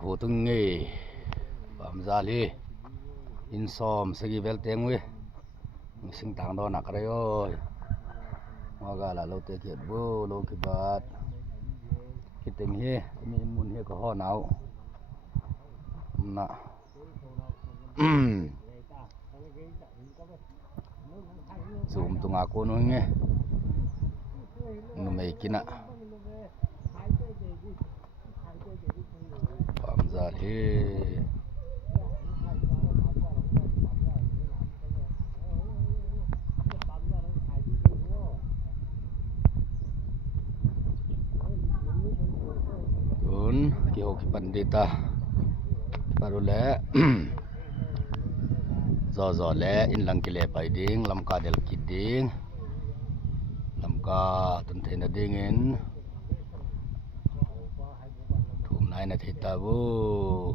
Kutungi Bamzali Insom Segi Beltengwe Sing Tang Do Nakarayo Magala Lo Tekit Bu Lo Kibat Kiting He Ni Mun He Ko Ho Nau Na Zoom Tung Aku Nunge Numekina Bamzali Tun Kihoki Pandita Parule Zozo le Inlang Kile Paiding Lamka Del Kiding Lamka Tuntena Dingin Tum Naina Thitabu